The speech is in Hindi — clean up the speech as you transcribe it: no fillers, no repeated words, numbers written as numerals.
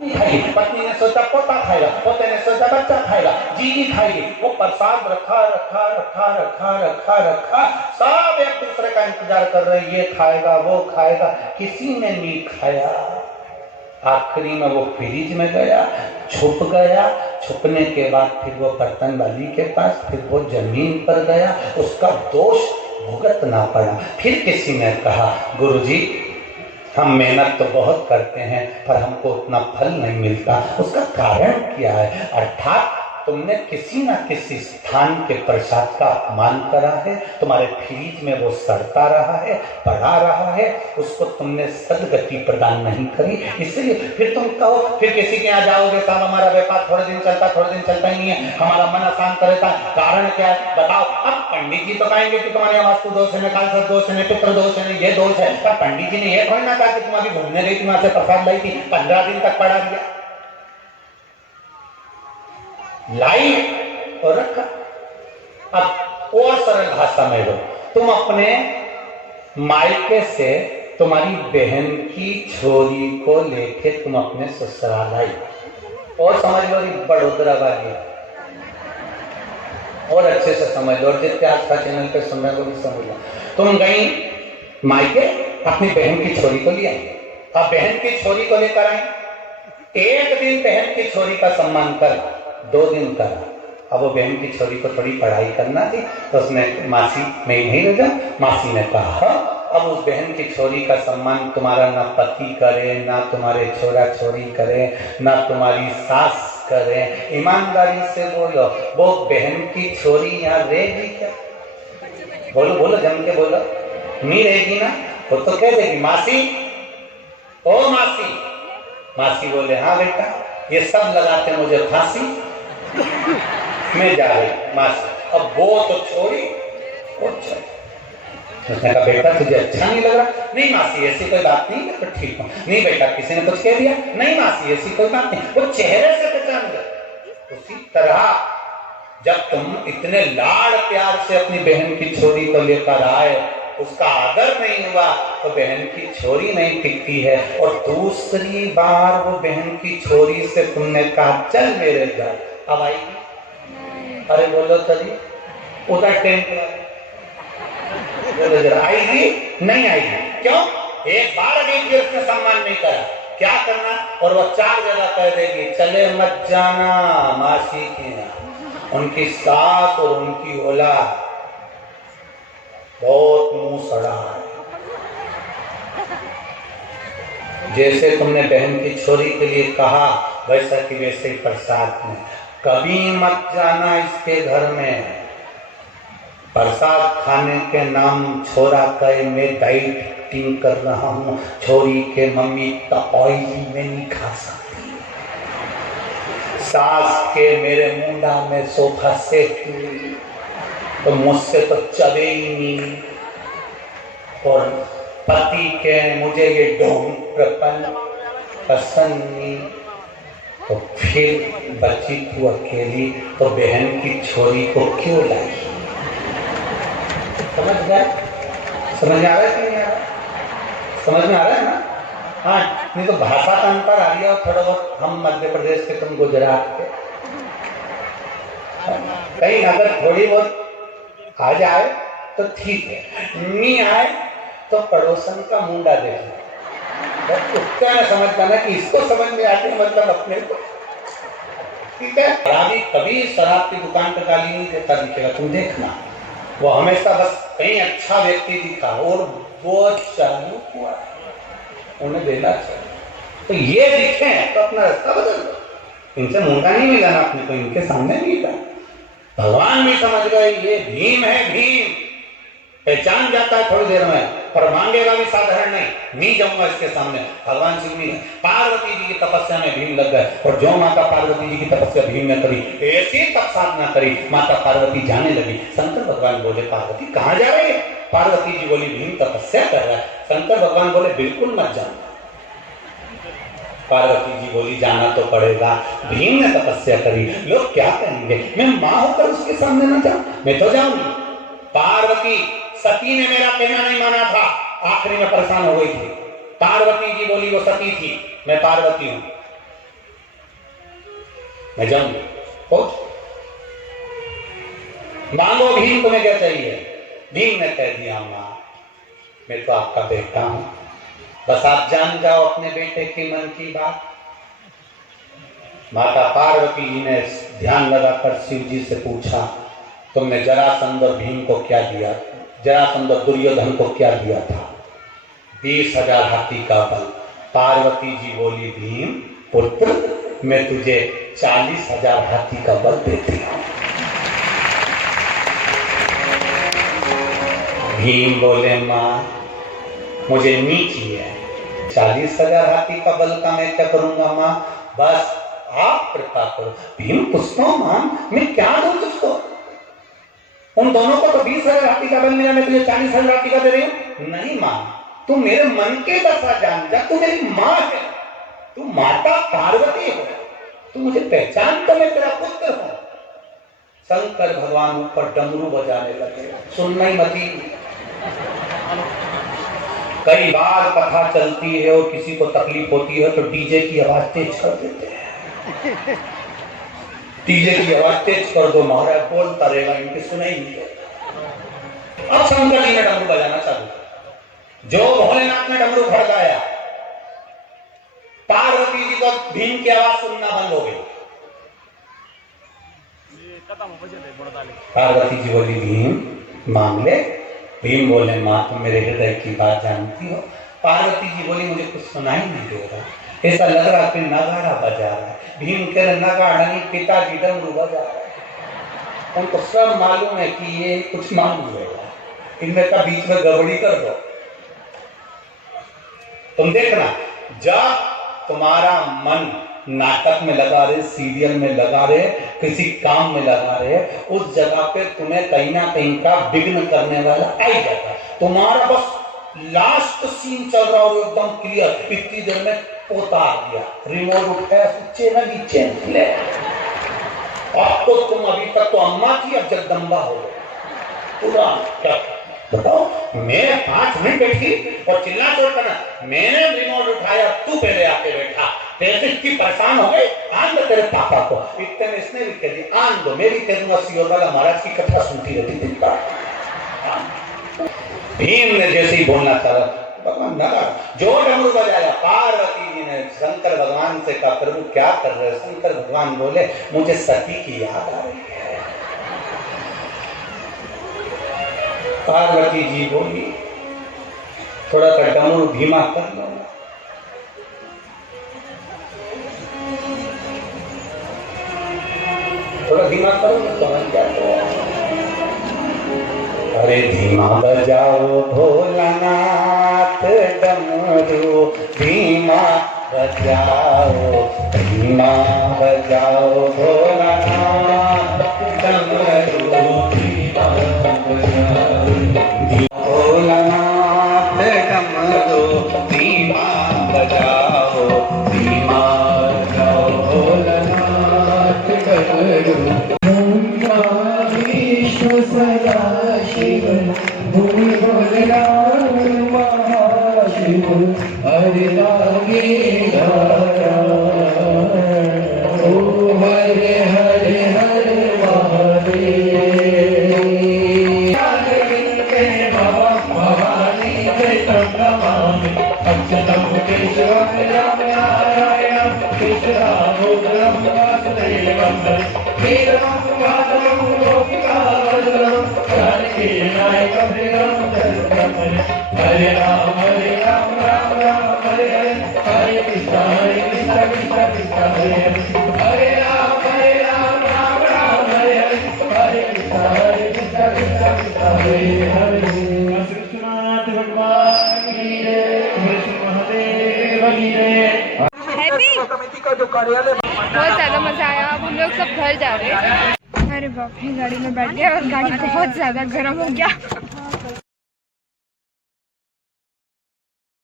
खाएगी, पत्नी ने सोचा पोता खाएगा, पोते ने सोचा बच्चा खाएगा, जीजी खाएगी। वो प्रसाद रखा रखा रखा रखा रखा रखा, सब एक दूसरे का इंतजार कर रहे, ये खाएगा वो खाएगा, किसी ने नहीं खाया। आखिरी में वो फ्रिज में गया, छुप गया। छुपने के बाद फिर वो बर्तन वाली के पास, फिर वो जमीन पर गया, उसका दोष भुगतना पड़ा। फिर किसी ने कहा, गुरुजी हम मेहनत तो बहुत करते हैं पर हमको उतना फल नहीं मिलता, उसका कारण क्या है? अर्थात तुमने किसी ना किसी स्थान के प्रसाद का अपमान करा है, तुम्हारे फ्रिज में वो सड़ता रहा है, पड़ा रहा है, उसको तुमने सदगति प्रदान नहीं करी, इसलिए फिर तुम कहो, फिर किसी के यहाँ जाओगे, साहब हमारा व्यापार थोड़े दिन चलता ही नहीं है, हमारा मन अशांत रहता है, कारण क्या है बताओ? अब पंडित जी तो कहेंगे कि तुम्हारे वास्तु दोष है, काल दोष है, पितृ दोष है, ये दोष है, पर पंडित जी ने ये थोड़ी ना कहा कि तुम अभी घूमने गई थी, वहां से प्रसाद लाई थी, 15 दिन तक पड़ा दिया, लाई और रखा। अब और सरल भाषा में लो, तुम अपने मायके से तुम्हारी बहन की छोरी को लेके तुम अपने ससुराल आई, और समझ लो बड़ोदरा वाली, और अच्छे से समझ लो, और जितने आज का चैनल पे सुन रहे हो भी समझ लो, तुम गई मायके अपनी बहन की छोरी को लिया, अब बहन की छोरी को लेकर आई, एक दिन बहन की छोरी का सम्मान कर, 2 दिन करा। अब वो बहन की छोरी को थोड़ी पढ़ाई करना थी, तो उसने मासी में ही नहीं रखा, मासी ने कहा अब उस बहन की छोरी का सम्मान तुम्हारा ना पति करे, ना तुम्हारे छोरा छोरी करे, ना तुम्हारी सास करे, ईमानदारी से बोलो, वो बहन की छोरी यहाँ रहेगी क्या? बोलो बोलो, जम के बोलो, नहीं रहेगी ना? वो तो कह देगी मासी, ओ मासी। मासी बोले हाँ बेटा, ये सब लगाते मुझे फांसी, मैं जा रही मासी। अब वो तो छोड़ी, उसने कहा बेटा तुझे अच्छा नहीं लग रहा? नहीं मासी ऐसी कोई बात नहीं, तो ठीक हूँ। नहीं बेटा किसी ने कुछ कह दिया? नहीं मासी ऐसी कोई बात नहीं। वो चेहरे से पहचान गया। उसी तरह जब तुम इतने लाड़ प्यार से अपनी बहन की छोरी को लेकर आए, उसका आदर नहीं हुआ तो बहन की छोरी नहीं टिकती है, और दूसरी बार वो बहन की छोरी से तुमने कहा चल मेरे घर, अब आएगी? अरे बोलो तभी उधर टेंट आएगी? नहीं आएगी। क्यों? एक बार अभी उसने सम्मान नहीं करा, क्या करना? और वो 4 जगह कह देगी चले मत जाना मासी के यहाँ, उनकी सास और उनकी औलाद बहुत मुंह सड़ा है। जैसे तुमने बहन की छोरी के लिए कहा वैसा कि वैसे ही प्रसाद में, कभी मत जाना इसके घर में, प्रसाद खाने के नाम छोरा कहे मैं डाइटिंग कर रहा हूँ, छोरी के मम्मी तो ऑयली में नहीं खा सकती, सास के मेरे मुंडा में सोफा सेट हुई तो मुझसे तो चले ही नहीं, और पति के मुझे ये ढोंगपन पसंद नहीं, तो फिर बची तू अकेली तो बहन की छोरी को क्यों लाई? समझ गए? समझ आ रहा है कि नहीं आ रहा? समझ में आ रहा है ना? हाँ, नहीं तो भाषा का अंतर आ रहा है थोड़ा बहुत, हम मध्य प्रदेश के तुम गुजरात के, कहीं अगर थोड़ी बहुत आ जाए तो ठीक है, नहीं आए तो पड़ोसन का मुंडा देखना, उसका ना समझ पाना कि इसको समझ में आते मतलब अपने को, ठीक है? कभी शराब की दुकान पर गाली नहीं देता दिखेगा, तुम देखना, वो हमेशा बस कहीं अच्छा व्यक्ति दिखा और वो चालू हुआ उन्हें देना चाहिए, तो ये दिखे तो अपना रास्ता बदल दो, इनसे मुंडा नहीं मिलाना अपने को, इनके सामने नहीं था। भगवान भी समझ गए ये भीम है, भीम पहचान जाता है थोड़ी देर में, पर मांगेगा भी साधारण नहीं जाऊंगा इसके सामने। भगवान शिव ने पार्वती जी की तपस्या में भीम लग गए, और जो माता पार्वती जी की तपस्या भीम ने करी, ऐसी तप साधना करी, माता पार्वती जाने लगी। शंकर भगवान बोले पार्वती कहाँ जा रही है? पार्वती जी बोली भीम तपस्या कर रहा है। शंकर भगवान बोले बिल्कुल मत जाना। पार्वती जी बोली जाना तो पड़ेगा, भीम ने तपस्या करी, लोग क्या कहेंगे, मैं मां होकर उसके सामने न जाऊं? मैं तो जाऊंगी। पार्वती सती ने मेरा कहना नहीं माना था, आखिरी में परेशान हो गई थी। पार्वती जी बोली वो सती थी, मैं पार्वती हूं। मैं जाऊंगी। मांगो भीम, तुम्हें क्या चाहिए? भीम ने कह दिया, मां मैं तो आपका बेटा हूं, बस आप जान जाओ अपने बेटे के मन की बात। माता पार्वती जी ने ध्यान लगाकर शिव जी से पूछा, तुमने जरासंध और भीम को क्या दिया? जरासंध और दुर्योधन को क्या दिया था? 20,000 हाथी का बल। पार्वती जी बोली, भीम पुत्र मैं तुझे 40,000 हाथी का बल देती हूं। भीम बोले, मां मुझे नीची है, 40,000 हाथी का बल का मैं क्या करूंगा मां, बस आप कृपा करो। भीम पूछता हूं, मां मैं क्या दूं तुझको? उन दोनों को तो 20,000 हाथी का बल मिला, मैं तुझे 40,000 हाथी का दे रही हूं। नहीं मां, तू मेरे मन के दशा जान जा, तू मेरी मां है, तू माता पार्वती हो, तू मुझे पहचान तो मैं तेरा पुत्र हूं। शंकर भगवान ऊपर डमरू बजाने लगे, सुनना ही मती। कई बार कथा चलती है और किसी को तकलीफ होती है तो डीजे की आवाज तेज कर देते हैं। डीजे की आवाज तेज कर दो महाराज, बोलता रहेगा, इनके सुनाई नहीं देगा। अब शंकर जी ने डमरू बजाना चालू, जो भोलेनाथ ने डमरू खड़काया, पार्वती जी को भीम की आवाज सुनना बंद हो गई। पार्वती जी बोली, भीम मांग ले। भीम बोले, मां तुम मेरे हृदय की बात जानती हो। पार्वती जी बोली, मुझे कुछ सुनाई नहीं दे रहा, ऐसा लग रहा कि नगाड़ा बजा रहा है। भीम कह रहे, नगाड़ा नहीं, पिताजी डमरू बजा रहे हैं। उनको सब मालूम है कि ये कुछ मांग लेगा, इनमें का बीच में गड़बड़ी कर दो। तुम देखना, जब तुम्हारा मन नाटक में लगा रहे, सीरियल में लगा रहे, किसी काम में लगा रहे, उस जगह पे तुम्हें कहीं ना कहीं का विघ्न करने वाला आई जाता। तुम्हारा बस लास्ट सीन चल रहा हो एकदम क्लियर, इतनी देर में पोता आ गया, रिमोट उठाया, चैनल ही चेंज ले। अब तो तुम अभी तक तो अम्मा थी, अब जगदम्बा हो गए पूरा। क्या बताओ, मैं 5 मिनट बैठी और चिल्ला चोट करना, मैंने रिमोट उठाया, तू पहले आके बैठा, तेरे इतनी परेशान हो गए, आन दो तेरे पापा को। इतने में इसने भी कह दिया, आन दो, मेरी तेरुआ सियोर वाला महाराज की कथा सुनती रहती दिन का। भीम ने जैसे ही बोलना चाहा, भगवान लगा जो डमरू बजाया। पार्वती जी ने शंकर भगवान से कहा, प्रभु क्या कर रहे हो? शंकर भगवान बोले, मुझे सती की याद आ रही है। पार्वती जी बोली, थोड़ा सा डमरू धीमा कर लो। थोड़ा धीमा करो तो हम क्या करो? अरे धीमा बजाओ भोलानाथ डमरू, धीमा बजाओ, धीमा बजाओ भोलानाथ डमरू, धीमा बजाओ भोलानाथ डमरू, धीमा बजाओ, धीमा बजाओ भोलानाथ डमरू। विश्व सदा शिव, भूमि भोलेनाथ महाशिव, हरे लागे गाया। ओ हरे हरे हरे महादेव, बाबा भवानी के नमामि, अच्युतं केशवं राम नारायणं, केशवं गोकुलं वासुदेवं, वीरमं माधवं गोपिकावल्लभं, जानकी नायकं श्रीरामचन्द्रं। हरे राम राम राम हरे हरे, हरे कृष्ण कृष्ण कृष्ण हरे हरे, हरे राम राम राम हरे हरे, हरे कृष्ण कृष्ण हरे हरे। कृष्णनाथ भगवान की जय, कृष्ण महादेव की जय। कमेटी का जो कार्यालय, बहुत ज्यादा मजा आया। अब हम लोग सब घर जा रहे हैं। अरे बाप रे, गाड़ी में बैठ गए और गाड़ी बहुत ज्यादा गर्म हो गया।